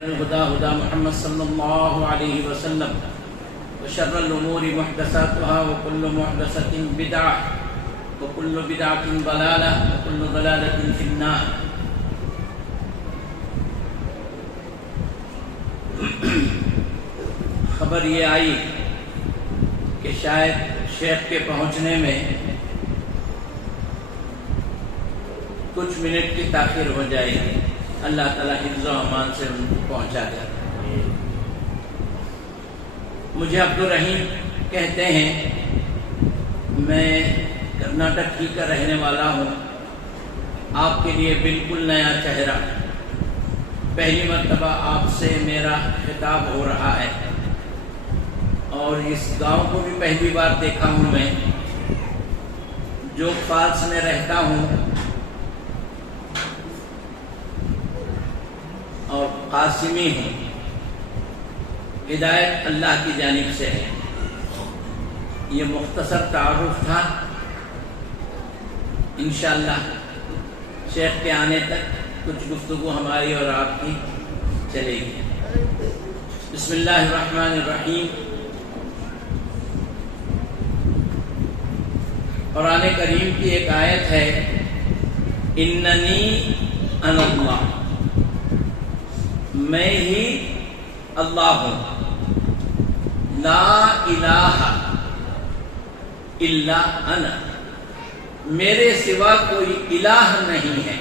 الهدى هدى محمد صلى الله عليه وسلم وشر الأمور محدثاتها وكل محدثة بدعة وكل بدعة ضلالة وكل ضلالة في النار. خبر یہ آئی کہ شاید شیخ کے پہنچنے میں کچھ منٹ کی تاخیر ہو جائے گی. اللہ تعالیٰ حفظ و امان سے ان کو پہنچا دے. مجھے عبدالرحیم کہتے ہیں، میں کرناٹک ہی کا رہنے والا ہوں. آپ کے لیے بالکل نیا چہرہ، پہلی مرتبہ آپ سے میرا خطاب ہو رہا ہے اور اس گاؤں کو بھی پہلی بار دیکھا ہوں. میں جو فالس میں رہتا ہوں اور قاسمی ہوں. ہدایت اللہ کی جانب سے ہے. یہ مختصر تعارف تھا. انشاءاللہ شیخ کے آنے تک کچھ گفتگو ہماری اور آپ کی چلے گی. بسم اللہ الرحمن الرحیم. قرآن کریم کی ایک آیت ہے، اننی انا اللہ، میں ہی اللہ ہوں. لا الہ الا انا، میرے سوا کوئی الہ نہیں ہے.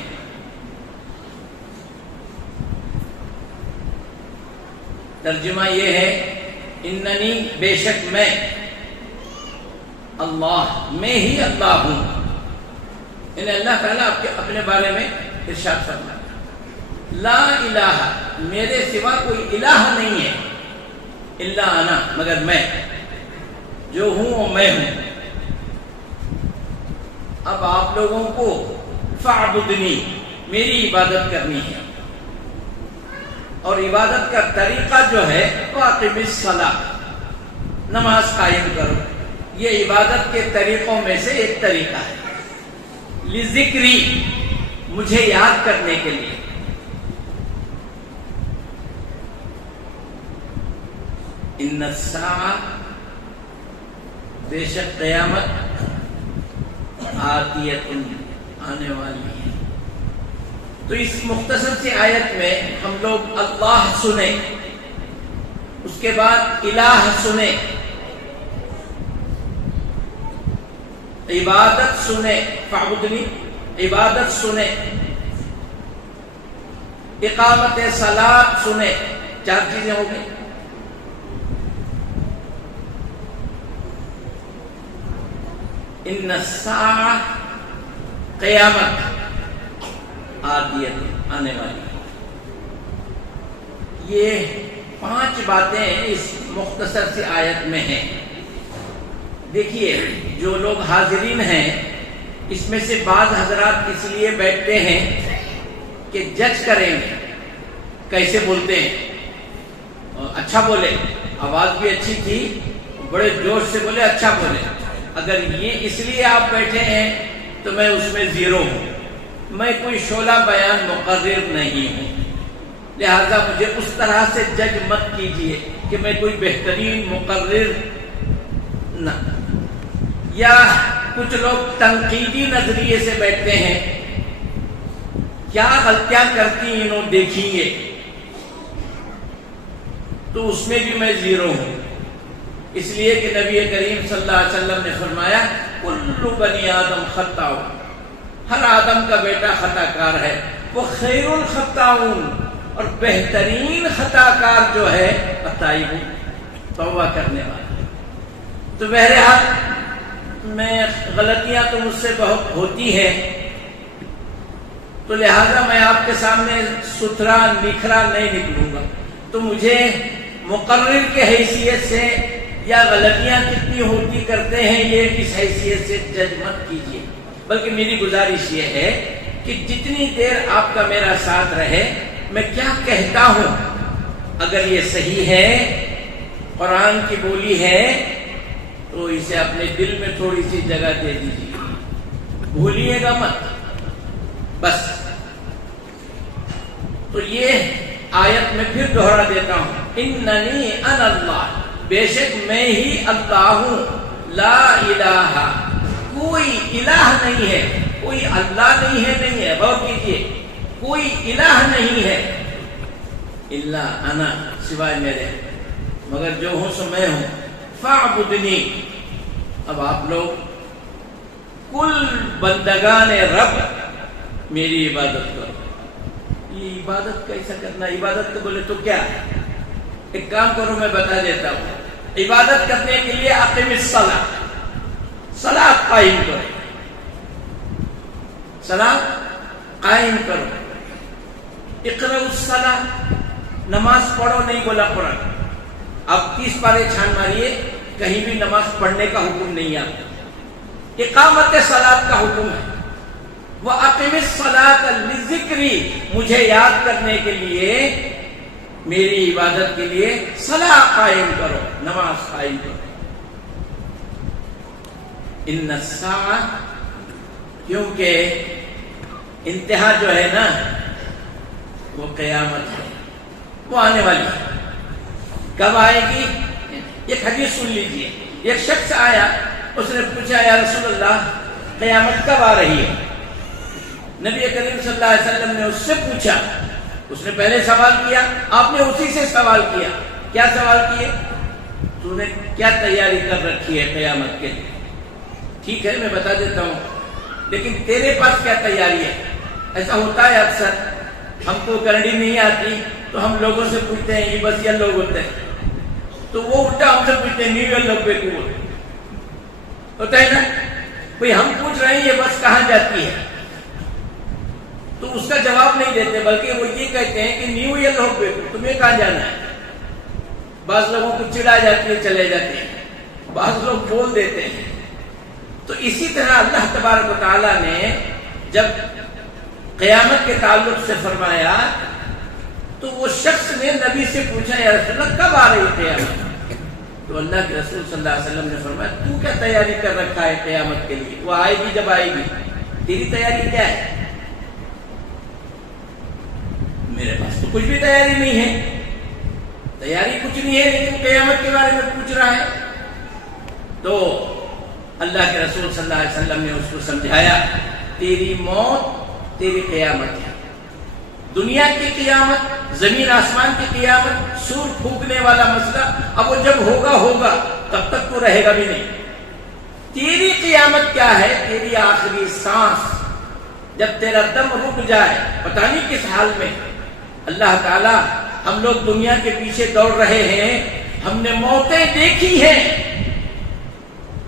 ترجمہ یہ ہے، اننی بے شک میں، اللہ میں ہی اللہ ہوں. یعنی اللہ تعالیٰ آپ کے اپنے بارے میں ارشاد فرماتا، لا الہ، میرے سوا کوئی الہ نہیں ہے، الا انا، مگر میں جو ہوں وہ میں ہوں. اب آپ لوگوں کو فاعبدنی، میری عبادت کرنی ہے. اور عبادت کا طریقہ جو ہے واقم الصلاۃ، نماز قائم کرو. یہ عبادت کے طریقوں میں سے ایک طریقہ ہے. لذکری، مجھے یاد کرنے کے لیے. ان الساعہ، بے شک قیامت، آتیۃ، آنے والی ہے. تو اس مختصر سی آیت میں ہم لوگ اللہ سنیں، اس کے بعد الہ سنیں، عبادت سنیں، فاعبدنی، عبادت سنیں، اقامت صلاۃ سنیں. 4 چیزیں ہو گئی. ان الساعہ، قیامت، آتیت، آنے والی. یہ 5 باتیں اس مختصر سی آیت میں ہیں. دیکھیے، جو لوگ حاضرین ہیں اس میں سے بعض حضرات اس لیے بیٹھتے ہیں کہ جج کریں گے کیسے بولتے ہیں. اچھا بولے، آواز بھی اچھی تھی، بڑے جوش سے بولے، اچھا بولے. اگر یہ اس لیے آپ بیٹھے ہیں تو میں اس میں زیرو ہوں. میں کوئی شعلہ بیان مقرر نہیں ہوں، لہذا مجھے اس طرح سے جج مت کیجئے کہ میں کوئی بہترین مقرر نہ. یا کچھ لوگ تنقیدی نظریے سے بیٹھتے ہیں، کیا غلطیاں کرتی انہوں دیکھیں گے، تو اس میں بھی میں زیرو ہوں. اس لیے کہ نبی کریم صلی اللہ علیہ وسلم نے فرمایا، کل بنی آدم خطاء، ہر آدم کا بیٹا خطا کار ہے. وہ خیر الخطاؤن، اور بہترین خطا کار جو ہے التائب، توبہ کرنے والا. تو بہرحال میں غلطیاں تو مجھ سے بہت ہوتی ہیں، تو لہذا میں آپ کے سامنے ستھرا نکھرا نہیں نکلوں گا. تو مجھے مقرر کے حیثیت سے یا غلطیاں کتنی ہوتی کرتے ہیں یہ اس حیثیت سے جج مت کیجیے. بلکہ میری گزارش یہ ہے کہ جتنی دیر آپ کا میرا ساتھ رہے، میں کیا کہتا ہوں اگر یہ صحیح ہے، قرآن کی بولی ہے، تو اسے اپنے دل میں تھوڑی سی جگہ دے دیجیے، بھولیے گا مت. بس تو یہ آیت میں پھر دوہرا دیتا ہوں، اننی انا اللہ، بے شک میں ہی اللہ ہوں، لا الہ، کوئی الہ نہیں ہے، کوئی اللہ نہیں ہے، غور کیجیے، کوئی الہ نہیں ہے، الا انا، سوائے میرے، مگر جو ہوں سو میں ہوں، فاعبدنی۔ اب آپ لوگ کل بندگان رب میری عبادت کرو۔ یہ عبادت کیسا کرنا؟ عبادت تو بولے تو کیا؟ ایک کام کرو، میں بتا دیتا ہوں، عبادت کرنے کے لیے اقیم الصلاۃ، صلاۃ قائم کرو، صلاۃ قائم کرو، اقرأوا الصلاۃ، نماز پڑھو، نہیں بولا قرآن۔ اب 30 پارے چھان ماریے، کہیں بھی نماز پڑھنے کا حکم نہیں آتا، اقامت صلاۃ کا حکم ہے۔ وَأَقِمِ الصَّلَاةَ لِذِكْرِي، مجھے یاد کرنے کے لیے، میری عبادت کے لیے صلاۃ قائم کرو، نماز قائم کرو۔ ان الساعہ، کیونکہ انتہا جو ہے نا وہ قیامت ہے، وہ آنے والی ہے۔ کب آئے گی؟ ایک حدیث سن لیجئے، ایک شخص آیا، اس نے پوچھا یا رسول اللہ قیامت کب آ رہی ہے؟ نبی کریم صلی اللہ علیہ وسلم نے اس سے پوچھا، اس نے پہلے سوال کیا، آپ نے اسی سے سوال کیا، کیا سوال کیے؟ تو نے کیا تیاری کر رکھی ہے قیامت کے لیے؟ ٹھیک ہے میں بتا دیتا ہوں، لیکن تیرے پاس کیا تیاری ہے؟ ایسا ہوتا ہے اکثر، ہم کو کرنی نہیں آتی تو ہم لوگوں سے پوچھتے ہیں یہ بس یہ لوگ ہوتے ہیں، تو وہ الٹا ہم سے پوچھتے ہیں نیو لوگ بے قوت ہوتا ہے نا، بھئی ہم پوچھ رہے ہیں یہ بس کہاں جاتی ہے، تو اس کا جواب نہیں دیتے، بلکہ وہ یہ کہتے ہیں کہ نیو ایئر لوگ بے قوت، تمہیں کہاں جانا ہے؟ بعض لوگوں کو چڑھا جاتی ہے، چلے جاتے ہیں، بعض لوگ بول دیتے ہیں۔ تو اسی طرح اللہ تبارک و تعالیٰ نے جب قیامت کے تعلق سے فرمایا تو وہ شخص نے نبی سے پوچھا یا رسول اللہ کب آ رہی ہے قیامت؟ تو اللہ کے رسول صلی اللہ علیہ وسلم نے فرمایا تو کیا تیاری کر رکھا ہے قیامت کے لیے؟ وہ آئے گی جب آئے گی، تیری تیاری کیا ہے؟ میرے پاس تو کچھ بھی تیاری نہیں ہے، تیاری کچھ نہیں ہے، لیکن قیامت کے بارے میں پوچھ رہا ہے۔ تو اللہ کے رسول صلی اللہ علیہ وسلم نے اس کو سمجھایا تیری موت تیری قیامت ہے، دنیا کی قیامت، زمین آسمان کی قیامت، سور پھونکنے والا مسئلہ، اب وہ جب ہوگا تب تک تو رہے گا بھی نہیں۔ تیری قیامت کیا ہے؟ تیری آخری سانس، جب تیرا دم رک جائے، پتہ نہیں کس حال میں۔ اللہ تعالی ہم لوگ دنیا کے پیچھے دوڑ رہے ہیں، ہم نے موتیں دیکھی ہیں،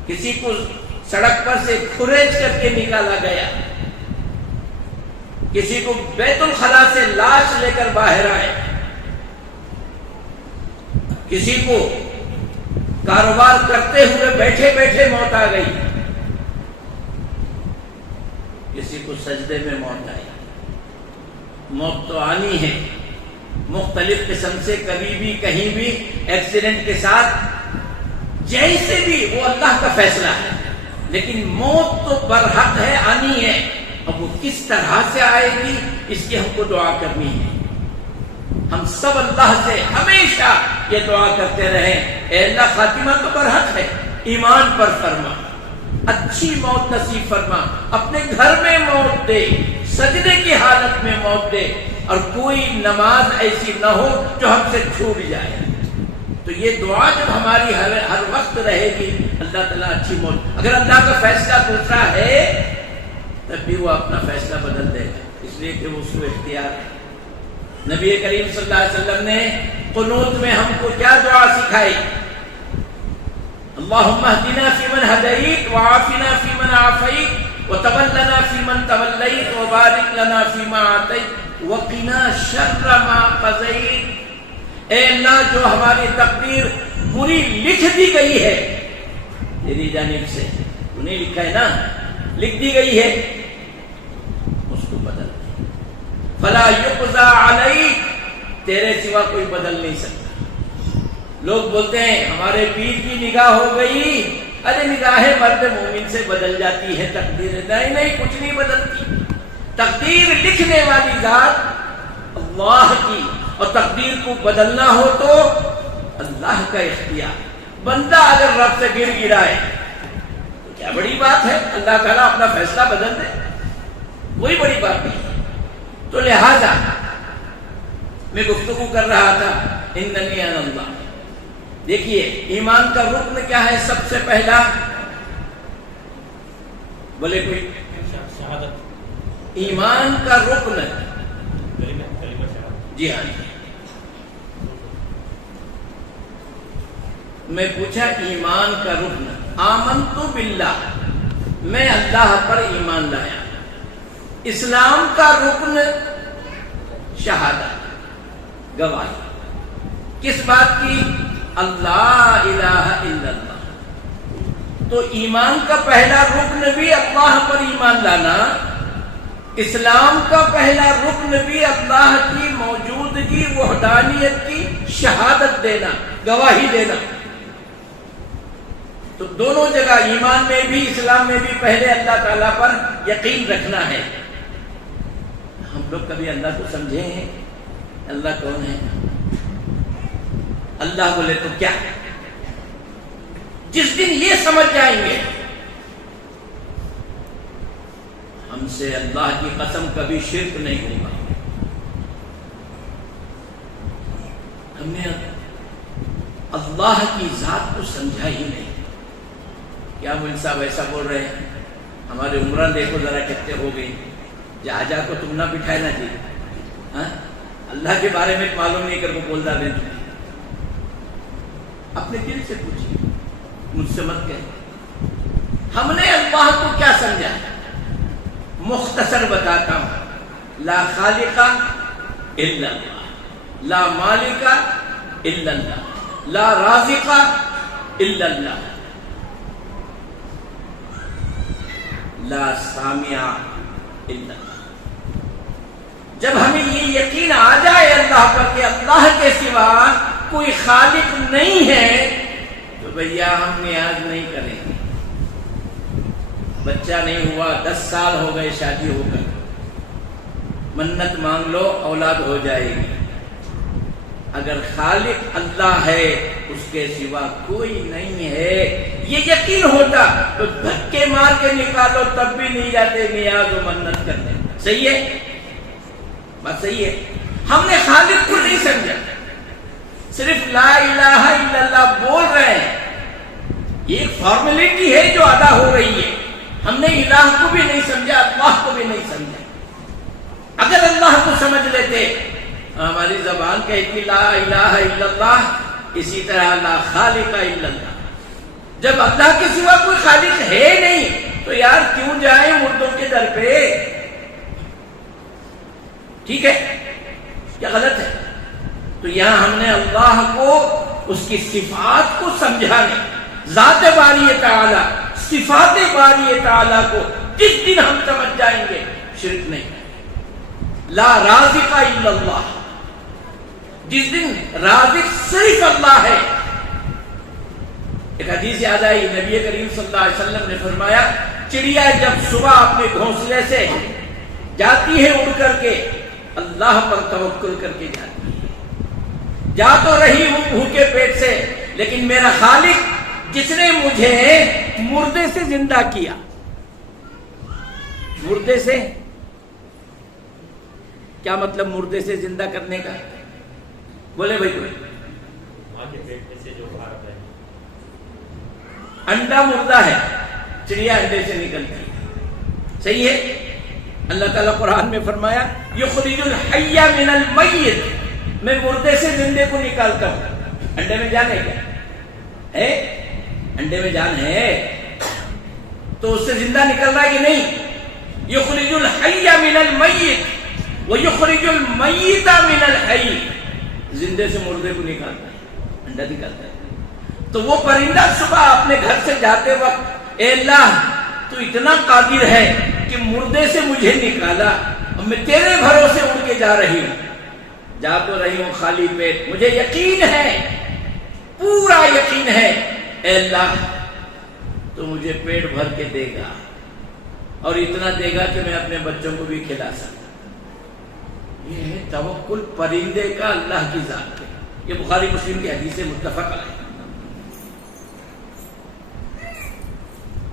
کسی کو سڑک پر سے کھریچ کر کے نکالا گیا، کسی کو بیت الخلا سے لاش لے کر باہر آئے، کسی کو کاروبار کرتے ہوئے بیٹھے بیٹھے موت آ گئی، کسی کو سجدے میں موت آئی۔ موت تو آنی ہے، مختلف قسم سے، کبھی بھی کہیں بھی ایکسیڈنٹ کے ساتھ، جیسے بھی، وہ اللہ کا فیصلہ ہے، لیکن موت تو برحق ہے، آنی ہے۔ اب وہ کس طرح سے آئے گی اس کی ہم کو دعا کرنی ہے۔ ہم سب اللہ سے ہمیشہ یہ دعا کرتے رہیں، اے اللہ خاتمہ تو برحق ہے، ایمان پر فرما، اچھی موت نصیب فرما، اپنے گھر میں موت دے، سجدے کی حالت میں موت دے، اور کوئی نماز ایسی نہ ہو جو ہم سے چھوٹ جائے۔ تو یہ دعا جب ہماری ہر وقت رہے گی، اللہ تعالیٰ اچھی موت، اگر اللہ کا فیصلہ دوسرا ہے تب بھی وہ اپنا فیصلہ بدل دے گا، اس لیے کہ وہ اس کو اختیار ہے۔ نبی کریم صلی اللہ علیہ وسلم نے قنوت میں ہم کو کیا دعا سکھائی؟ اللہم اہدنا فیمن ہدیت وعافنا فیمن عافیت وتولنا فیمن تولیت وبارک لنا فیما اعطیت وقنا شر ما قضیت۔ اے اللہ جو ہماری تقدیر بری لکھ دی گئی ہے تیری جانب سے، تو نہیں لکھا ہے نا، لکھ دی گئی ہے، اس کو بدل دے۔ فلا یقضى علیک، تیرے سوا کوئی بدل نہیں سکتا۔ لوگ بولتے ہیں ہمارے پیر کی نگاہ ہو گئی، ارے نگاہ مرد مومن سے بدل جاتی ہے تقدیر، نہیں کچھ نہیں بدلتی۔ تقدیر لکھنے والی ذات اللہ کی، اور تقدیر کو بدلنا ہو تو اللہ کا اختیار. بندہ اگر رب سے گر گرائے تو کیا بڑی بات ہے, اللہ تعالیٰ اپنا فیصلہ بدل دے, کوئی بڑی بات نہیں. تو لہذا میں گفتگو کر رہا تھا اننی انا اللہ. دیکھیے ایمان کا رکن کیا ہے؟ سب سے پہلا بولے کوئی شہادت. ایمان کا رکن, جی ہاں, میں پوچھا ایمان کا رکن. آمنت باللہ, میں اللہ پر ایمان لایا. اسلام کا رکن شہادت, گواہی. کس بات کی؟ اللہ الہ الا اللہ. تو ایمان کا پہلا رکن بھی اللہ پر ایمان لانا, اسلام کا پہلا رکن بھی اللہ کی موجودگی, وحدانیت کی شہادت دینا, گواہی دینا. تو دونوں جگہ ایمان میں بھی اسلام میں بھی پہلے اللہ تعالیٰ پر یقین رکھنا ہے. ہم لوگ کبھی اللہ کو سمجھے ہیں؟ اللہ کون ہے؟ اللہ بولے تو کیا؟ جس دن یہ سمجھ جائیں گے, ہم سے اللہ کی قسم کبھی شرک نہیں ہوگا. ہم نے اللہ کی ذات کو سمجھا ہی نہیں. کیا مول صاحب ایسا بول رہے ہیں؟ ہمارے عمران دیکھو ذرا کتنے ہو گئی, جہاں کو تم نہ بٹھائے نا جی. ہاں, اللہ کے بارے میں معلوم نہیں کر کو بولتا دیں. اپنے دل سے پوچھیے, مجھ سے مت کہیں. ہم نے اللہ کو کیا سمجھا؟ مختصر بتاتا ہوں. لا خالق الا اللہ, لا مالک الا اللہ, لا رازق الا اللہ, لا سامع الا اللہ. جب ہمیں یہ یقین آ جائے اللہ پر کہ اللہ کے سوا کوئی خالق نہیں ہے, تو بھیا ہم نیاز نہیں کریں گے. بچہ نہیں ہوا, 10 سال ہو گئے شادی ہو کر, منت مانگ لو اولاد ہو جائے گی. اگر خالق اللہ ہے, اس کے سوا کوئی نہیں ہے, یہ یقین ہوتا تو دھکے مار کے نکالو تب بھی نہیں جاتے نیاز و منت کرنے. صحیح ہے بات؟ صحیح ہے. ہم نے خالق کو نہیں سمجھا, صرف لا الہ الا اللہ بول رہے ہیں. یہ ایک فارمیلٹی ہے جو ادا ہو رہی ہے. ہم نے الہ کو بھی نہیں سمجھا, اللہ کو بھی نہیں سمجھا. اگر اللہ کو سمجھ لیتے, ہماری زبان کہتی لا الہ الا اللہ, اسی طرح لا خالق الا اللہ. جب اللہ کے سوا کوئی خالق ہے نہیں تو یار کیوں جائیں مردوں کے در پہ؟ ٹھیک ہے یا غلط ہے؟ تو یہاں ہم نے اللہ کو, اس کی صفات کو سمجھا نہیں. ذات باری تعالی, صفات باری تعالی کو جس دن ہم سمجھ جائیں گے, شرک نہیں. لا رازق الا اللہ, جس دن رازق صرف اللہ ہے. ایک حدیث یاد آئی, نبی کریم صلی اللہ علیہ وسلم نے فرمایا, چڑیا جب صبح اپنے گھونسلے سے جاتی ہے اڑ کر کے, اللہ پر توکل کر کے جاتی ہے. جا تو رہی ہوں بھوکے پیٹ سے, لیکن میرا خالق جس نے مجھے مردے سے زندہ کیا, مردے سے کیا مطلب مردے سے زندہ کرنے کا؟ بولے بھائی کوئی. ماں کے پیٹ میں سے جو باہر آتا ہے, انڈا مردہ ہے, چڑیا انڈے سے نکلتی ہے. صحیح ہے. اللہ تعالیٰ قرآن میں فرمایا یخرج الحی من المیت, میں مردے سے زندے کو نکالتا ہوں. انڈے میں جان ہے کیا؟ ہے انڈے میں جان ہے تو اس سے زندہ نکل رہا ہے کہ نہیں؟ یخرج الحی من المیت ویخرج المیت من الحی, زندے سے مردے کو نکالتا ہے, انڈا نکالتا ہے. تو وہ پرندہ صبح اپنے گھر سے جاتے وقت, اے اللہ تو اتنا قادر ہے کہ مردے سے مجھے نکالا, اور میں تیرے بھروسے اڑ کے جا رہی ہوں. جا تو رہی ہوں خالی پیٹ, مجھے یقین ہے, پورا یقین ہے, اے اللہ تو مجھے پیٹ بھر کے دے گا, اور اتنا دے گا کہ میں اپنے بچوں کو بھی کھلا سکتا. یہ ہے توکل پرندے کا اللہ کی ذات پہ. یہ بخاری مسلم کی حدیث متفق علیہ.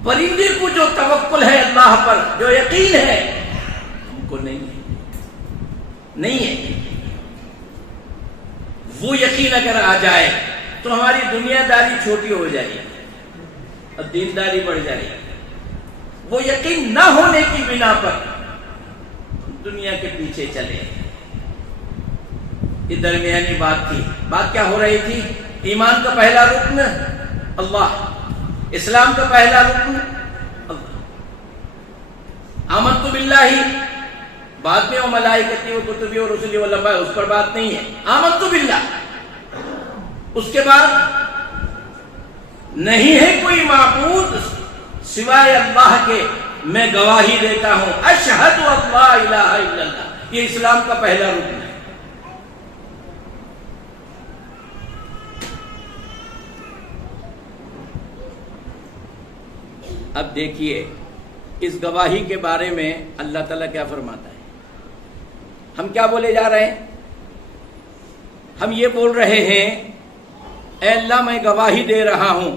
پرندے کو جو توکل ہے اللہ پر، جو یقین ہے، ہم کو نہیں ہے. وہ یقین اگر آ جائے تو ہماری دنیا داری چھوٹی ہو جائے گی اور دینداری بڑھ جائے گی. وہ یقین نہ ہونے کی بنا پر دنیا کے پیچھے چلے. یہ درمیانی بات تھی. بات کیا ہو رہی تھی؟ ایمان کا پہلا رکن اللہ، اسلام کا پہلا رکن اللہ. آمنت باللہ، بعد میں وہ ملائکتی و کتبی و رسلی و لمبا، اس پر بات نہیں ہے. آمنت باللہ، اس کے بعد نہیں ہے کوئی معبود سوائے اللہ کے، میں گواہی دیتا ہوں اشہد ان لا الہ الا اللہ. یہ اسلام کا پہلا رکن ہے. اب دیکھیے اس گواہی کے بارے میں اللہ تعالیٰ کیا فرماتا ہے. ہم کیا بولے جا رہے ہیں؟ ہم یہ بول رہے ہیں اے اللہ میں گواہی دے رہا ہوں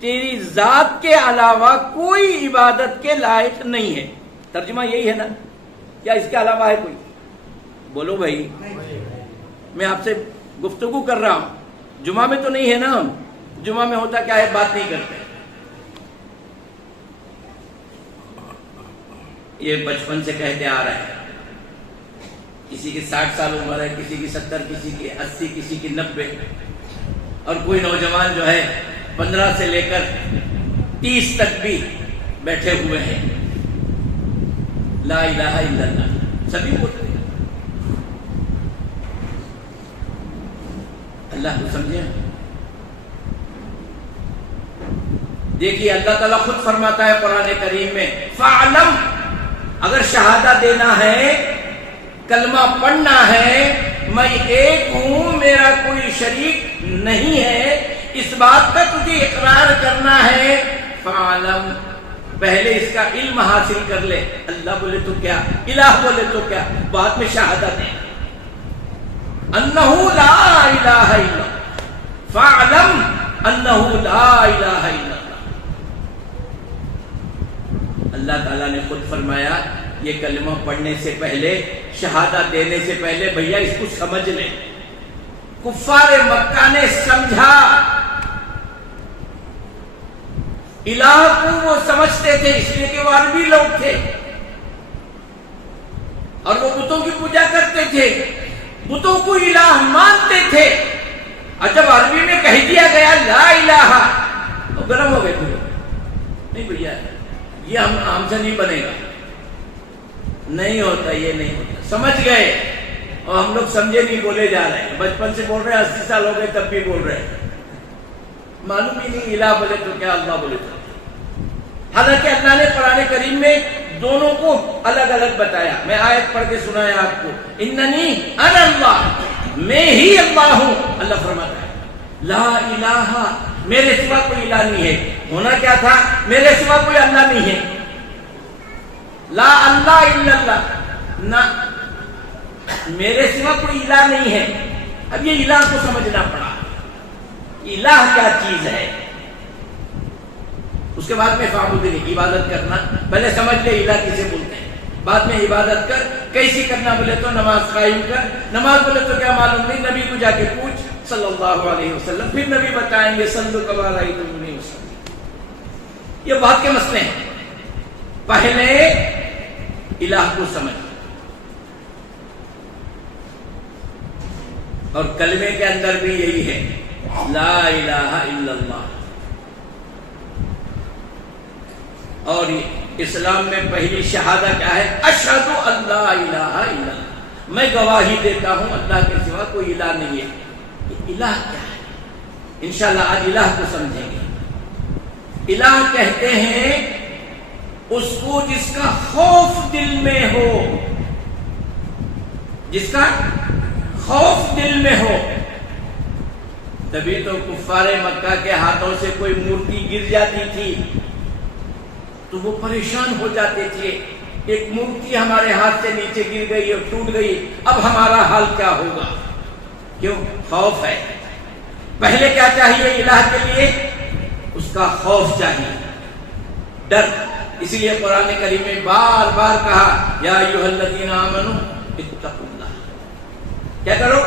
تیری ذات کے علاوہ کوئی عبادت کے لائق نہیں ہے. ترجمہ یہی ہے نا؟ کیا اس کے علاوہ ہے کوئی؟ بولو بھائی. میں آپ سے گفتگو کر رہا ہوں. جمعہ میں تو نہیں ہے نا؟ ہم جمعہ میں ہوتا کیا ہے، بات نہیں کرتے. یہ بچپن سے کہتے آ رہے ہیں. کسی کی 60 سال عمر ہے، کسی کی 70، کسی کی 80، کسی کی 90، اور کوئی نوجوان جو ہے 15 سے لے کر 30 تک بھی بیٹھے ہوئے ہیں. لا الہ الا اللہ سبھی بولتے ہیں. اللہ کو سمجھیں. دیکھیے اللہ تعالیٰ خود فرماتا ہے قرآن کریم میں فَعْلَمْ، اگر شہادت دینا ہے، کلمہ پڑھنا ہے میں ایک ہوں، میرا کوئی شریک نہیں ہے، اس بات کا تجھے اقرار کرنا ہے. فَعْلَمْ، پہلے اس کا علم حاصل کر لے. اللہ بولے تو کیا، الہ بولے تو کیا، بعد میں شہادت ہے. انہ لا الہ الا، فَعْلَمْ انہ لا الہ الا. اللہ تعالیٰ نے خود فرمایا یہ کلمہ پڑھنے سے پہلے، شہادت دینے سے پہلے بھیا اس کو سمجھ لیں. کفار مکہ نے سمجھا. الہ کو وہ سمجھتے تھے اس لیے کہ وہ عربی لوگ تھے اور وہ بتوں کی پوجا کرتے تھے، بتوں کو الہ مانتے تھے. اور جب عربی میں کہہ دیا گیا لا الہ تو گرم ہو گئے تھے. نہیں بھیا یہ ہم سے نہیں بنے گا، نہیں ہوتا، یہ نہیں ہوتا. سمجھ گئے اور ہم لوگ سمجھے نہیں، بولے جا رہے ہیں. بچپن سے بول رہے ہیں، 80 سال ہو گئے تب بھی بول رہے ہیں. معلوم ہی نہیں الہ بولے تو کیا، اللہ بولے تو. حالانکہ اللہ نے قرآن کریم میں دونوں کو الگ الگ بتایا. میں آیت پڑھ کے سنایا آپ کو. اننی انا اللہ، میں ہی اللہ ہوں. اللہ فرماتا ہے لا الہ، میرے سوا کوئی الہ نہیں ہے. ہونا کیا تھا؟ میرے سوا کوئی اللہ نہیں ہے. لا اللہ الا اللہ، نہ میرے سوا کوئی الہ نہیں ہے. اب یہ الہ کو سمجھنا پڑا. الہ کیا چیز ہے؟ اس کے بعد میں فاعبدنی، عبادت کرنا. پہلے سمجھ لے الہ کسے بولتے ہیں، بعد میں عبادت کر. کیسی کرنا بولے تو نماز قائم کر. نماز بولے تو کیا معلوم نہیں، نبی کو جا کے پوچھ صلی اللہ علیہ وسلم، پھر نبی بتائیں گے صلو کما رأیتمونی اصلی. یہ بات کے مسئلے ہیں. پہلے الہ کو سمجھ. اور کلمے کے اندر بھی یہی ہے لا الہ الا اللہ. اور اسلام میں پہلی شہادت کیا ہے؟ اشہد ان لا الہ الا اللہ، میں گواہی دیتا ہوں اللہ کے سوا کوئی الہ نہیں ہے. الہ کیا ہے؟ انشاءاللہ آج الہ کو سمجھیں گے. الہ کہتے ہیں اس کو جس کا خوف دل میں ہو، جس کا خوف دل میں ہو. تبھی تو کفار مکہ کے ہاتھوں سے کوئی مورتی گر جاتی تھی تو وہ پریشان ہو جاتے تھے. ایک مورتی ہمارے ہاتھ سے نیچے گر گئی اور ٹوٹ گئی، اب ہمارا حال کیا ہوگا؟ کیوں؟ خوف ہے۔ پہلے کیا چاہیے الہ کے لیے؟ اس کا خوف چاہیے، ڈر۔ اس لیے قرآن کریم میں بار بار کہا یا ایھا الذین آمنوا اتقوا اللہ، کیا کرو؟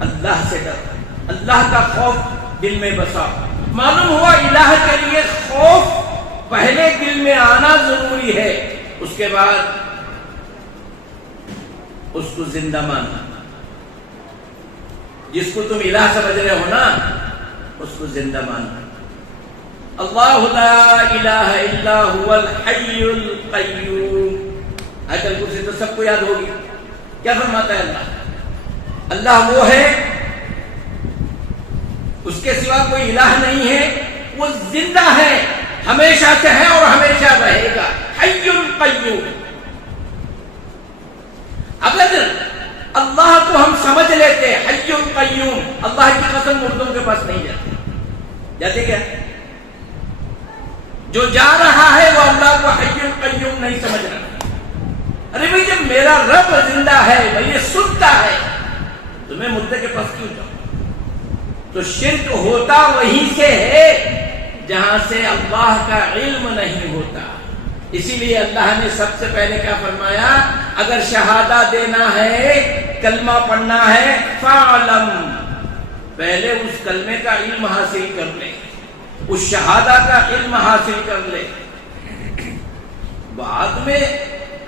اللہ سے ڈرو، اللہ کا خوف دل میں بساؤ۔ معلوم ہوا الہ کے لیے خوف پہلے دل میں آنا ضروری ہے، اس کے بعد اس کو زندہ ماننا۔ جس کو تم الہ سمجھ رہے ہو نا، اس کو زندہ ماننا۔ اللہ لا الہ الا هو الحی القیوم، آیت الکرسی تو سب کو یاد ہوگی۔ کیا فرماتا ہے اللہ؟ اللہ وہ ہے، اس کے سوا کوئی الہ نہیں ہے، وہ زندہ ہے، ہمیشہ سے ہے اور ہمیشہ رہے گا، حی القیوم۔ اگر اللہ کو ہم سمجھ لیتے حی القیوم، اللہ کی قسم مردوں کے پاس نہیں جاتے، جاتے کیا؟ جو جا رہا ہے وہ اللہ کو حی القیوم نہیں سمجھ رہا۔ ارے بھائی جب میرا رب زندہ ہے، بھائی یہ سنتا ہے، تو میں مردے کے پاس کیوں جاؤں؟ تو شرک ہوتا وہیں سے ہے جہاں سے اللہ کا علم نہیں ہوتا۔ اسی لیے اللہ نے سب سے پہلے کیا فرمایا؟ اگر شہادہ دینا ہے، کلمہ پڑھنا ہے، فَاعْلَمْ، پہلے اس کلمے کا علم حاصل کر لے، اس شہادہ کا علم حاصل کر لے، بعد میں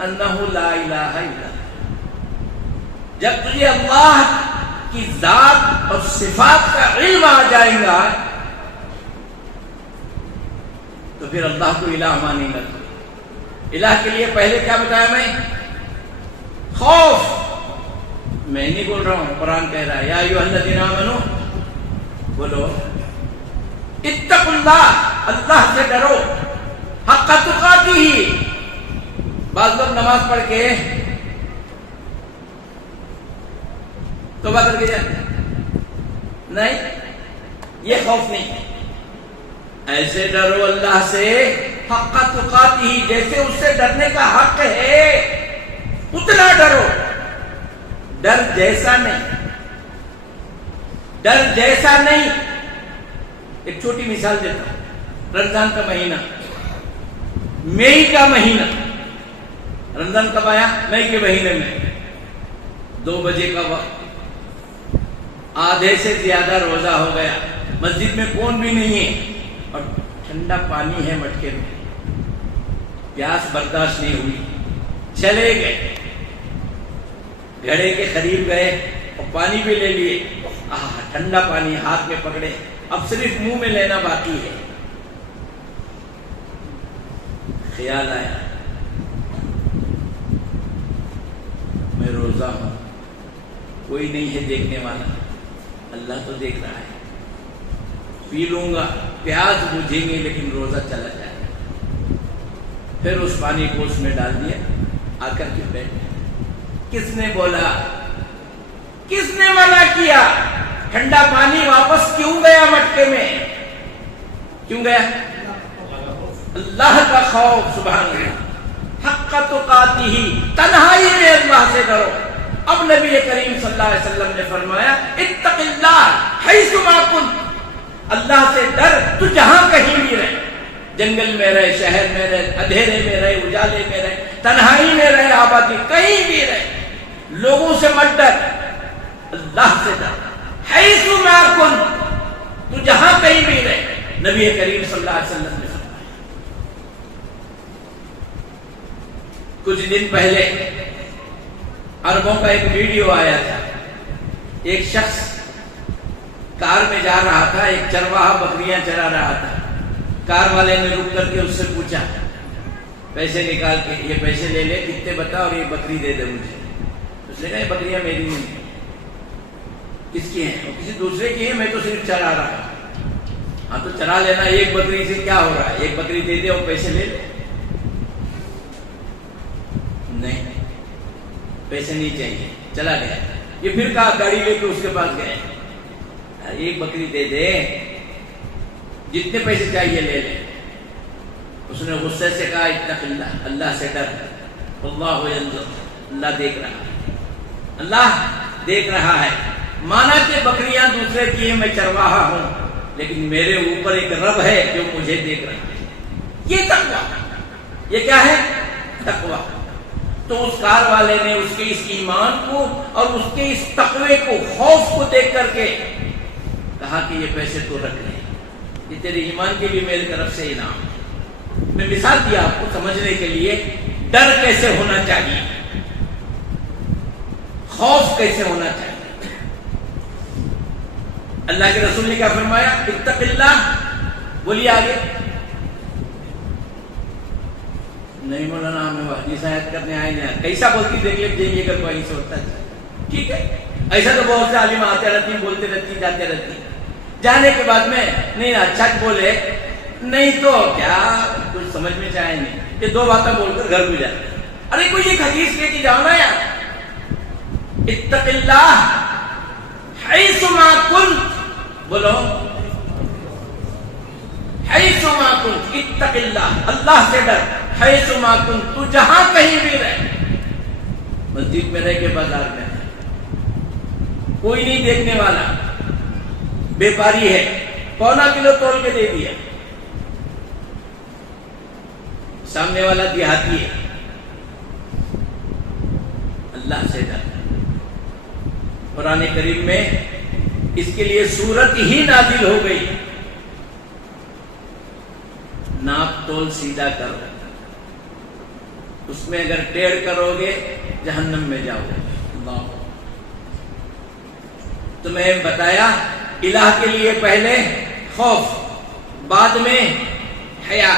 انہ لا الہ الا اللہ۔ جب تجھے اللہ کی ذات اور صفات کا علم آ جائے گا تو پھر اللہ کو الہ مانے گا۔ الہ کے لیے پہلے کیا بتایا میں؟ خوف۔ میں نہیں بول رہا ہوں، قرآن کہہ رہا ہے یا ایھا الذین آمنوا، بولو اتقوا اللہ، اللہ سے ڈرو، حق تقاتہ۔ بعض لوگ نماز پڑھ کے توبہ کر کے جاتے نہیں، یہ خوف نہیں ہے۔ ایسے ڈرو اللہ سے حق تقاتہ، جیسے اس سے ڈرنے کا حق ہے اتنا ڈرو، ڈر جیسا نہیں، ڈر جیسا نہیں۔ ایک چھوٹی مثال دیتا ہوں، رمضان کا مہینہ، مئی کا مہینہ، رمضان کب آیا؟ مئی کے مہینے میں 2 بجے کا وقت، آدھے سے زیادہ روزہ ہو گیا، مسجد میں کون بھی نہیں ہے اور ٹھنڈا پانی ہے مٹکے میں، پیاس برداشت نہیں ہوئی، چلے گئے، گھڑے کے قریب گئے اور پانی بھی لے لیے، ٹھنڈا پانی ہاتھ میں پکڑے، اب صرف منہ میں لینا باقی ہے۔ خیال آیا میں روزہ ہوں، کوئی نہیں ہے دیکھنے والا، اللہ تو دیکھ رہا ہے، پی لوں گا، پیاس بجھیں گے لیکن روزہ چلا جائے گا۔ پھر اس پانی کو اس میں ڈال دیا، آ کر کے بیٹھ۔ کس نے بولا؟ کس نے منع کیا؟ ٹھنڈا پانی واپس کیوں گیا مٹکے میں؟ کیوں گیا؟ اللہ کا خوف، سبحان اللہ، حق تقاتہ، تنہائی میں اللہ سے ڈرو۔ اب نبی کریم صلی اللہ علیہ وسلم نے فرمایا اتق اللہ حیث ما کنت، اللہ سے ڈر تو جہاں کہیں بھی رہے، جنگل میں رہے، شہر میں رہے، اندھیرے میں رہے، اجالے میں رہے، تنہائی میں رہے، آبادی کہیں بھی رہے، لوگوں سے مت ڈر، اللہ سے ڈر۔ حیث ما کنت، تو جہاں کہیں بھی رہے، نبی کریم صلی اللہ علیہ وسلم نے فرمایا۔ کچھ دن پہلے عربوں کا ایک ویڈیو آیا تھا، ایک شخص کار میں جا رہا تھا، ایک چرواہا بکریاں چرا رہا تھا، کار والے نے رک کر کے اس سے پوچھا، پیسے نکال کے، یہ پیسے لے لے، کتنے بتا اور یہ بکری دے دے مجھے۔ اس نے کہا یہ بکریاں میری نہیں ہیں، کس کی ہیں؟ کسی دوسرے کی ہیں، میں تو صرف چرا رہا ہوں۔ ہاں تو چرا لینا، ایک بکری سے کیا ہو رہا ہے، ایک بکری دے دے اور پیسے لے لے۔ نہیں، پیسے نہیں چاہیے، چلا گیا۔ یہ پھر کہا، گاڑی لے کے اس کے پاس گئے، ایک بکری دے دے، جتنے پیسے چاہیے لے لے۔ اس نے غصے سے کہا اتق اللہ، اللہ سے ڈر۔ اللہ ینظر، اللہ دیکھ رہا ہے، اللہ دیکھ رہا ہے۔ مانا کہ بکریاں دوسرے کی ہیں، میں چرواہا ہوں، لیکن میرے اوپر ایک رب ہے جو مجھے دیکھ رہا ہے۔ یہ تقویٰ، یہ کیا ہے؟ تقویٰ۔ تو اس کار والے نے اس کے اس ایمان کو اور اس کے اس تقوی کو، خوف کو دیکھ کر کے کہا کہ یہ پیسے تو رکھ لے، یہ تیرے ایمان کے لیے میری طرف سے انعام ہے۔ میں مثال دیا آپ کو سمجھنے کے لیے، ڈر کیسے ہونا چاہیے، خوف کیسے ہونا چاہیے۔ اللہ کے رسول نے کیا فرمایا؟ اتق اللہ، بولیے آگے۔ نہیں مولانا ہمیں حدیث آیت کرنے آئے نہیں، کیسا بولتی دیکھ لیں جائیے اگر کوئی سے ہوتا ہے، ٹھیک ہے۔ ایسا تو بہت سے عالم آتے رہتی ہیں، بولتے رہتی ہیں، جاتے رہتی ہیں، جانے کے بعد میں نہیں اچھا بولے نہیں تو کیا کچھ سمجھ میں سے آئے نہیں، یہ دو باتیں بول کر گھر کو جاتے ہیں۔ ارے کوئی ایک حدیث لے کے جاؤ نا یار، اتق اللہ حیث ما کنت، بولو حیث ما کنت، اتق اللہ، اللہ سے ڈر، حیث ما کنت، تو جہاں کہیں بھی رہے، مسجد میں رہ کے بازار میں کوئی نہیں دیکھنے والا، بیپاری ہے، پونا کلو تول کے دے دیا، سامنے والا دیہاتی ہے، اللہ سے ڈر۔ قرآن کریم میں اس کے لیے سورت ہی نازل ہو گئی، ناپ تول سیدھا کرو، اس میں اگر ٹیڑھ کرو گے جہنم میں جاؤ گے۔ اللہ، تمہیں بتایا الہ کے لیے پہلے خوف، بعد میں حیا،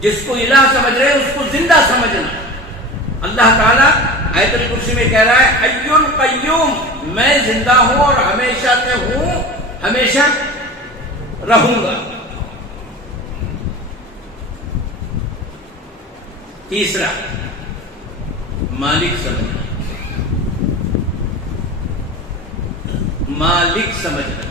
جس کو الہ سمجھ رہے اس کو زندہ سمجھنا۔ اللہ تعالیٰ آیت الکرسی میں کہہ رہا ہے حی قیوم، میں زندہ ہوں اور ہمیشہ سے ہوں، ہمیشہ رہوں گا۔ تیسرا، مالک سمجھنا، مالک سمجھنا۔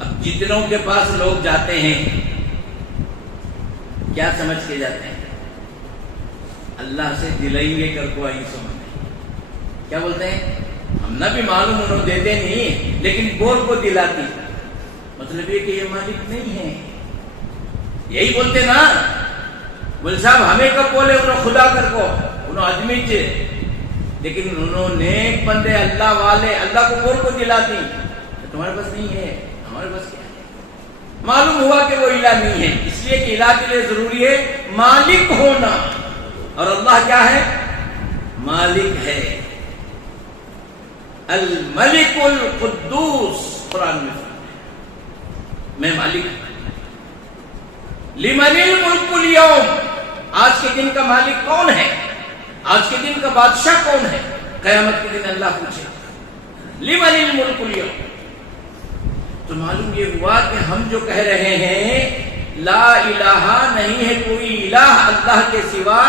اب جتنوں کے پاس لوگ جاتے ہیں کیا سمجھ کے جاتے ہیں؟ اللہ سے دلائیں گے کر کو آئی سمجھ، کیا بولتے ہیں؟ ہم نہ بھی معلوم انہوں دیتے نہیں، لیکن بول کو دلاتی، مطلب یہ کہ یہ مالک نہیں ہے، یہی بولتے نا۔ بول صاحب ہمیں کب بولے انہوں خدا کر کو، انہوں آدمی چے، لیکن انہوں نیک بندے اللہ والے اللہ کو بول کو دلاتی، تمہارے پاس نہیں ہے، ہمارے پاس کیا ہے؟ معلوم ہوا کہ وہ الہ نہیں ہے، اس لیے کہ الہ کے لیے ضروری ہے مالک ہونا، اور اللہ کیا ہے؟ مالک ہے، الملک القدوس۔ قرآن میں مالک ہوں۔ لمن الملک اليوم، آج کے دن کا مالک کون ہے؟ آج کے دن کا بادشاہ کون ہے؟ قیامت کے دن اللہ پوچھے لمن الملک اليوم۔ تو معلوم یہ ہوا کہ ہم جو کہہ رہے ہیں لا الہ، نہیں ہے کوئی الہ اللہ کے سوا،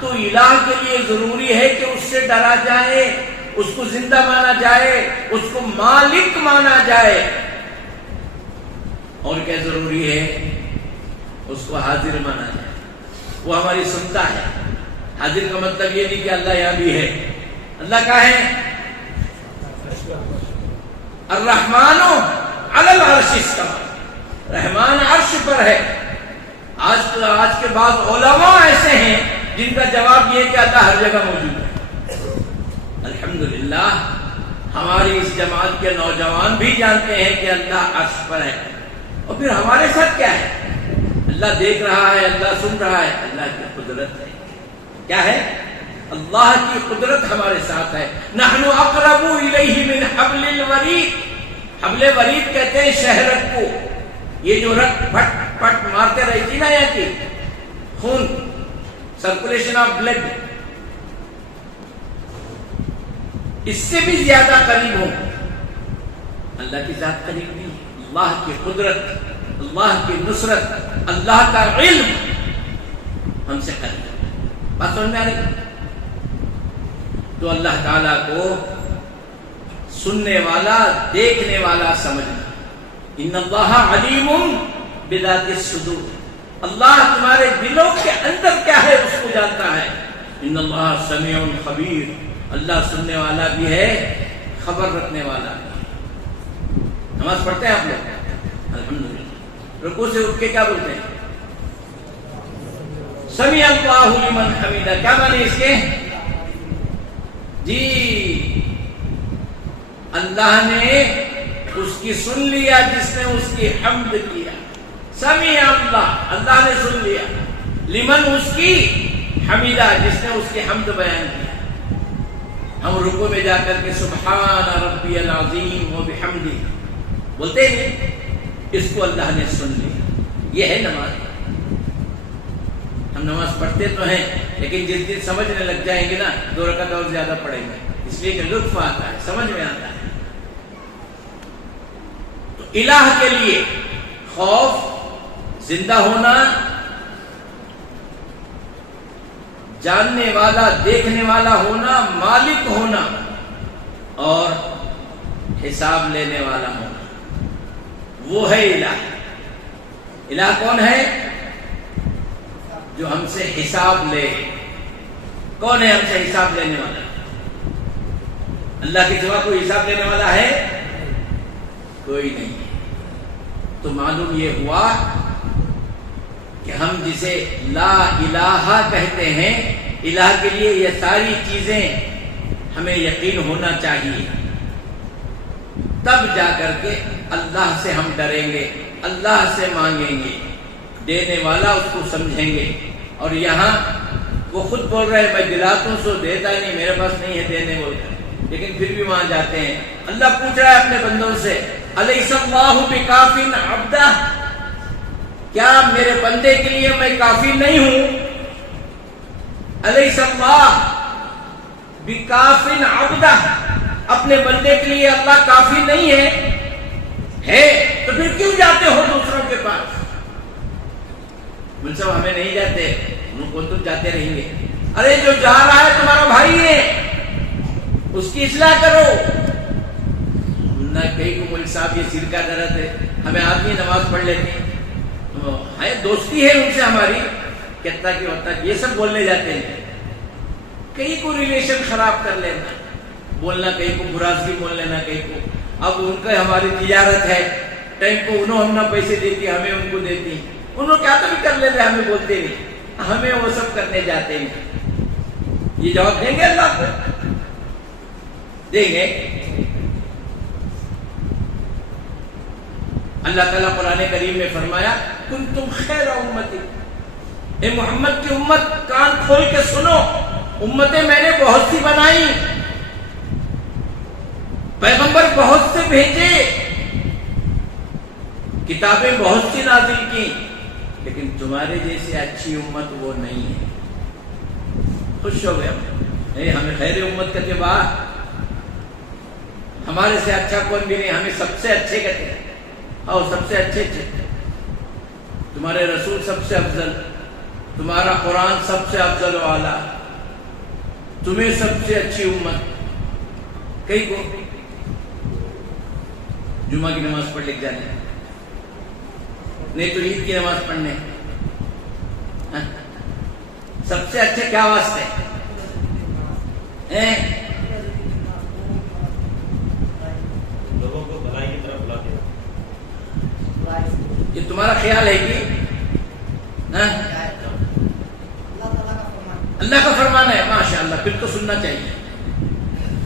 تو الہ کے لیے ضروری ہے کہ اس سے ڈرا جائے، اس کو زندہ مانا جائے، اس کو مالک مانا جائے۔ اور کیا ضروری ہے؟ اس کو حاضر مانا جائے، وہ ہماری سنتا ہے۔ حاضر کا مطلب یہ نہیں کہ اللہ یہاں بھی ہے، اللہ کا ہے الرحمن علی العرش استوى، رحمان عرش پر ہے۔ آج کے بعض علماء ایسے ہیں جن کا جواب یہ کہ اللہ ہر جگہ موجود ہے۔ الحمدللہ ہماری اس جماعت کے نوجوان بھی جانتے ہیں کہ اللہ عرش پر ہے، اور پھر ہمارے ساتھ کیا ہے؟ اللہ دیکھ رہا ہے، اللہ سن رہا ہے، اللہ کی قدرت ہے۔ کیا ہے؟ اللہ کی قدرت ہمارے ساتھ ہے۔ نحن اقرب الیہ من حبل الورید، حبل ورید کہتے ہیں شہرت کو، یہ جو رگ پھٹ پھٹ مارتے رہتی نا یا کی خون، سرکولیشن آف بلڈ، اس سے بھی زیادہ قریب ہوں۔ اللہ کی ذات قریب نہیں، اللہ کی قدرت، اللہ کی نصرت، اللہ کا علم ہم سے قریب۔ بات سمجھ میں آ رہی؟ تو اللہ تعالیٰ کو سننے والا، دیکھنے والا سمجھنا۔ ان اللہ علیم بذات الصدور، اللہ تمہارے دلوں کے اندر کیا ہے اس کو جانتا ہے. ان اللہ سمیع خبیر، اللہ سننے والا بھی ہے، خبر رکھنے والا بھی. نماز پڑھتے ہیں آپ لوگ؟ الحمدللہ. رکوع سے اٹھ کے کیا بولتے ہیں؟ سمیع اللہ لمن حمیدہ. کیا معنی اس کے؟ جی اللہ نے اس کی سن لیا جس نے اس کی حمد کیا. سمیع اللہ، اللہ نے سن لیا. لمن، اس کی حمیدہ، جس نے اس کی حمد بیان کیا. ہم رکوع میں جا کر کے سبحان ربی العظیم و بحمدہ بولتے ہیں، اس کو اللہ نے سن لیا. یہ ہے نماز. ہم نماز پڑھتے تو ہیں لیکن جس دن سمجھنے لگ جائیں گے نا 2 رکعت اور زیادہ پڑھیں گے، اس لیے کہ لطف آتا ہے، سمجھ میں آتا ہے. تو الہ کے لیے خوف، زندہ ہونا، جاننے والا، دیکھنے والا ہونا، مالک ہونا اور حساب لینے والا ہونا، وہ ہے الہ. الہ کون ہے؟ جو ہم سے حساب لے. کون ہے ہم سے حساب لینے والا؟ اللہ کے سوا کوئی حساب لینے والا ہے؟ کوئی نہیں. تو معلوم یہ ہوا کہ ہم جسے لا الہ کہتے ہیں، الہ کے لیے یہ ساری چیزیں ہمیں یقین ہونا چاہیے. تب جا کر کے اللہ سے ہم ڈریں گے، اللہ سے مانگیں گے، دینے والا اس کو سمجھیں گے. اور یہاں وہ خود بول رہے ہیں میں دلاتا ہوں سو دیتا نہیں، میرے پاس نہیں ہے دینے بول رہے ہیں، لیکن پھر بھی وہاں جاتے ہیں. اللہ پوچھ رہا ہے اپنے بندوں سے الیس اللہ بکاف عبدہ، کیا میرے بندے کے لیے میں کافی نہیں ہوں؟ الیس اللہ بکاف عبدہ، اپنے بندے کے لیے اللہ کافی نہیں ہے تو پھر کیوں جاتے ہو دوسروں کے پاس؟ صاحب ہمیں نہیں جاتے، ان کو تم جاتے رہیں گے. ارے جو جا رہا ہے تمہارا بھائی ہے، اس کی اصلاح کرو. نہ کہیں کو مول صاحب یہ سر کا درد ہے، ہمیں آدمی نماز پڑھ لیتے ہیں، دوستی ہے ان سے ہماری، کتنا کی وقت یہ سب بولنے جاتے ہیں. کہیں کو ریلیشن خراب کر لینا، بولنا کہیں کو برازگی بول لینا کہیں کو. اب ان کا ہماری تجارت ہے، ٹائم کو انہوں ہم نہ پیسے دیتی، ہمیں ان کو دیتی، انہوں کیا تو بھی کر لیتے، ہمیں بولتے نہیں، ہمیں وہ سب کرنے جاتے ہیں. یہ جواب دیں گے اللہ کو؟ دیں گے؟ اللہ تعالیٰ قرآن کریم میں فرمایا کنتم خیر امتی، اے محمد کی امت کان کھول کے سنو، امتیں میں نے بہت سی بنائی، پیغمبر بہت سے بھیجے، کتابیں بہت سی نازل کی، لیکن تمہارے جیسے اچھی امت وہ نہیں ہے. خوش ہو گئے نہیں، ہمیں خیر امت کہتے بعد ہمارے سے اچھا کون بھی نہیں، ہمیں سب سے اچھے کہتے ہیں، اور سب سے اچھے تمہارے رسول سب سے افضل، تمہارا قرآن سب سے افضل و اعلیٰ، تمہیں سب سے اچھی امت. کئی کو جمعہ کی نماز پڑھ لکھ جانے، نہیں تو عید کی نماز پڑھنے. سب سے اچھے کیا واسطے ہیں؟ لوگوں کو بھلائی کی طرف بلاتے ہیں. یہ تمہارا خیال ہے کہ اللہ کا فرمان ہے؟ ماشاء اللہ، پھر تو سننا چاہیے.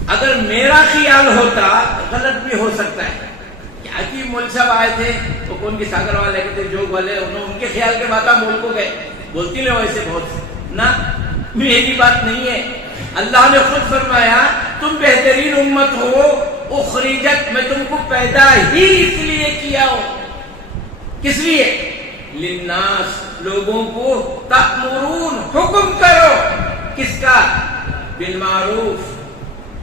اگر میرا خیال ہوتا غلط بھی ہو سکتا ہے. کیا کہ مول صاحب آئے تھے، وہ کون کی ساگر والے تھے، جوگ والے، انہوں ان کے خیال کے بات مول کو گئے، بولتی لے ویسے بہت سے نا، میری بات نہیں ہے. اللہ نے خود فرمایا تم بہترین امت ہو، اخرجت، میں تم کو پیدا ہی اس لیے کیا ہو. کس لیے؟ للناس، لوگوں کو، تأمرون، حکم کرو. کس کا؟ بالمعروف،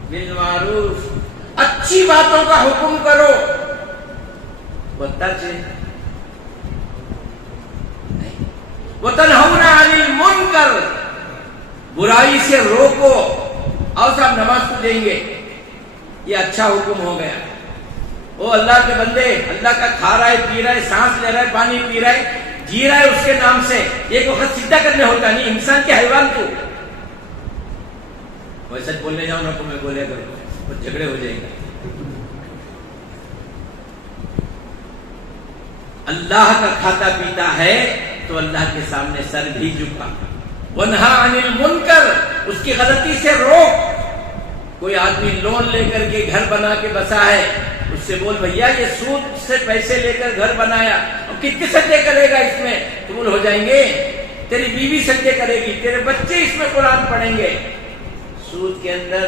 بالمعروف، اچھی باتوں کا حکم کرو. وتنہون عن المنکر، برائی سے روکو. اور صاحب نماز کو دیں گے، یہ اچھا حکم ہو گیا. وہ اللہ کے بندے، اللہ کا کھا رہا ہے، پی رہا ہے، سانس لے رہا ہے، پانی پی رہا ہے، جی رہا ہے اس کے نام سے، ایک وقت سیدھا کرنے ہوتا نہیں، انسان کے حیوان کو ویسا بولنے جاؤ نا تو میں بولے کرو، جھگڑے ہو جائیں گے۔ اللہ کا کھاتا پیتا ہے تو اللہ کے سامنے سر بھی جھکا، وَنْهَا عَنِ الْمُنْكَرِ، اس کی غلطی سے روک۔ کوئی آدمی لون لے کر کے گھر بنا کے بسا ہے، اس سے بول بھیا یہ سود سے پیسے لے کر گھر بنایا، اب کتنے سجدے کرے گا اس میں؟ قبول ہو جائیں گے؟ تیری بیوی سجدے کرے گی، تیرے بچے اس میں قرآن پڑھیں گے۔ سود کے اندر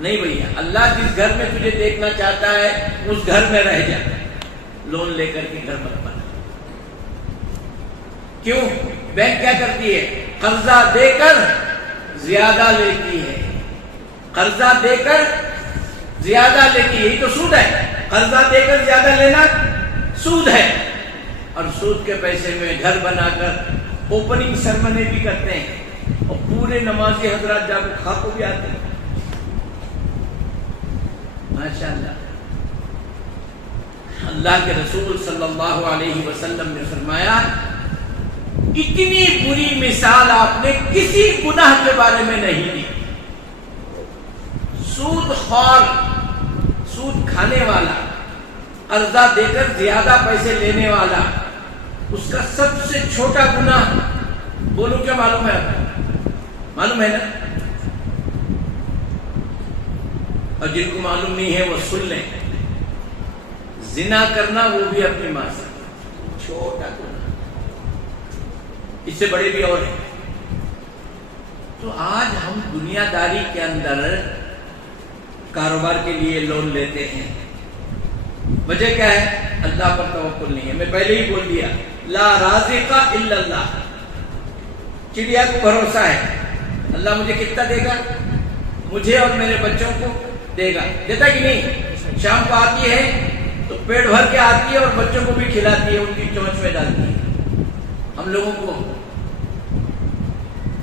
نہیں بھیا، اللہ جس گھر میں تجھے دیکھنا چاہتا ہے اس گھر میں رہ جا، لون لے کر کے گھر مت بنا۔ کیوں؟ بینک کیا کرتی ہے؟ قرضہ دے کر زیادہ لیتی ہے، قرضہ دے کر زیادہ لیتی ہے، یہی تو سود ہے۔ قرضہ دے کر زیادہ لینا سود ہے، اور سود کے پیسے میں گھر بنا کر اوپننگ سرمنی بھی کرتے ہیں، اور پورے نمازی حضرات جا کے کھا کو بھی آتے ہیں۔ ماشاءاللہ، اللہ کے رسول صلی اللہ علیہ وسلم نے فرمایا اتنی بری مثال آپ نے کسی گناہ کے بارے میں نہیں دی۔ سود خور، سود کھانے والا، قرضہ دے کر زیادہ پیسے لینے والا، اس کا سب سے چھوٹا گناہ بولو کیا معلوم ہے؟ معلوم ہے نا؟ اور جن کو معلوم نہیں ہے وہ سن لیں، زنا کرنا وہ بھی اپنی ماں سے، چھوٹا گناہ، اس سے بڑے بھی اور ہیں۔ تو آج ہم دنیا داری کے اندر کاروبار کے لیے لون لیتے ہیں، وجہ کیا ہے؟ اللہ پر توکل نہیں ہے۔ میں پہلے ہی بول دیا، لا رازق الا اللہ، چڑیا کو بھروسہ ہے اللہ مجھے کتنا دے گا، مجھے اور میرے بچوں کو دے گا، دیتا کہ نہیں؟ شام کو آتی ہے تو پیٹ بھر کے آتی ہے اور بچوں کو بھی کھلاتی ہے، ان کی چونچ میں ڈالتی ہے۔ ہم لوگوں کو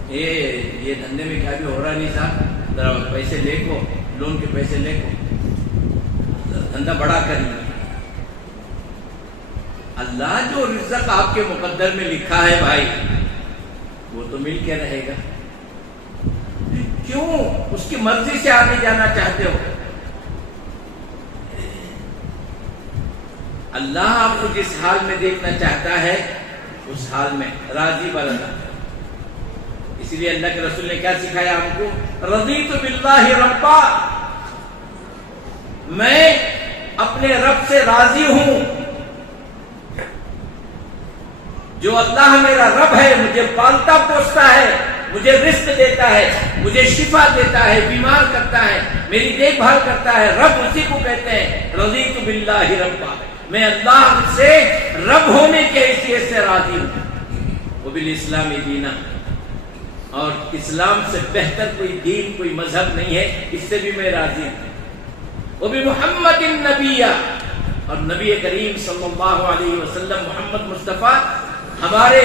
یہ دھندے میں کیا بھی ہو رہا نہیں صاحب، ذرا پیسے لے کو، لون کے پیسے لے کو، دھندا بڑا کریے۔ اللہ جو رزق آپ کے مقدر میں لکھا ہے بھائی، وہ تو مل کے رہے گا۔ کیوں اس کی مرضی سے آگے جانا چاہتے ہو؟ اللہ آپ کو جس حال میں دیکھنا چاہتا ہے اس حال میں راضی برضا۔ اسی لیے اللہ کے رسول نے کیا سکھایا ہم کو؟ رضیت باللہ ربا، میں اپنے رب سے راضی ہوں۔ جو اللہ میرا رب ہے، مجھے پالتا پوستا ہے، مجھے رزق دیتا ہے، مجھے شفا دیتا ہے، بیمار کرتا ہے، میری دیکھ بھال کرتا ہے، رب اسی کو کہتے ہیں رضیت باللہ ربا۔ میں اللہ سے رب ہونے کی حیثیت سے راضی ہوں، وبالاسلام دینا، اور اسلام سے بہتر کوئی دین کوئی مذہب نہیں ہے، اس سے بھی میں راضی ہوں۔ وبمحمد النبی، اور نبی کریم صلی اللہ علیہ وسلم محمد مصطفیٰ ہمارے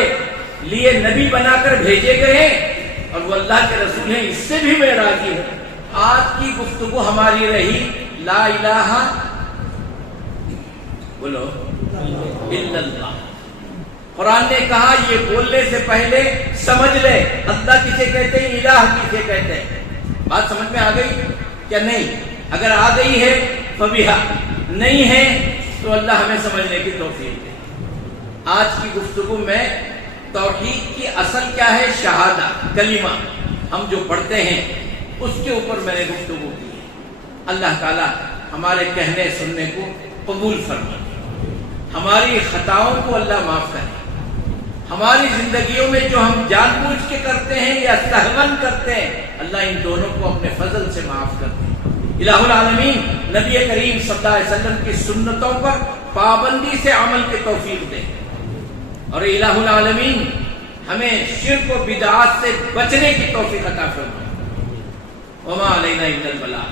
لیے نبی بنا کر بھیجے گئے ہیں اور وہ اللہ کے رسول ہیں، اس سے بھی میں راضی ہوں۔ آج کی گفتگو ہماری رہی لا الہ بولو الا اللہ۔ قرآن نے کہا یہ بولنے سے پہلے سمجھ لے اللہ کسے کہتے ہیں، الہ کسے کہتے ہیں۔ بات سمجھ میں آ گئی کیا نہیں؟ اگر آ گئی ہے فبیہا، نہیں ہے تو اللہ ہمیں سمجھنے کی توفیق دے۔ آج کی گفتگو میں توحید کی اصل کیا ہے؟ شہادہ، کلمہ ہم جو پڑھتے ہیں اس کے اوپر میں نے گفتگو کی ہے۔ اللہ تعالی ہمارے کہنے سننے کو قبول فرمائے، ہماری خطاؤں کو اللہ معاف کرے، ہماری زندگیوں میں جو ہم جان بوجھ کے کرتے ہیں یا سہون کرتے ہیں، اللہ ان دونوں کو اپنے فضل سے معاف کرتے ہیں۔ الہ العالمین نبی کریم صلی اللہ علیہ وسلم کی سنتوں پر پابندی سے عمل کی توفیق دے، اور الہ العالمین ہمیں شرک و بدعات سے بچنے کی توفیق عطا فرمائے۔ وما علینا الا البلاغ۔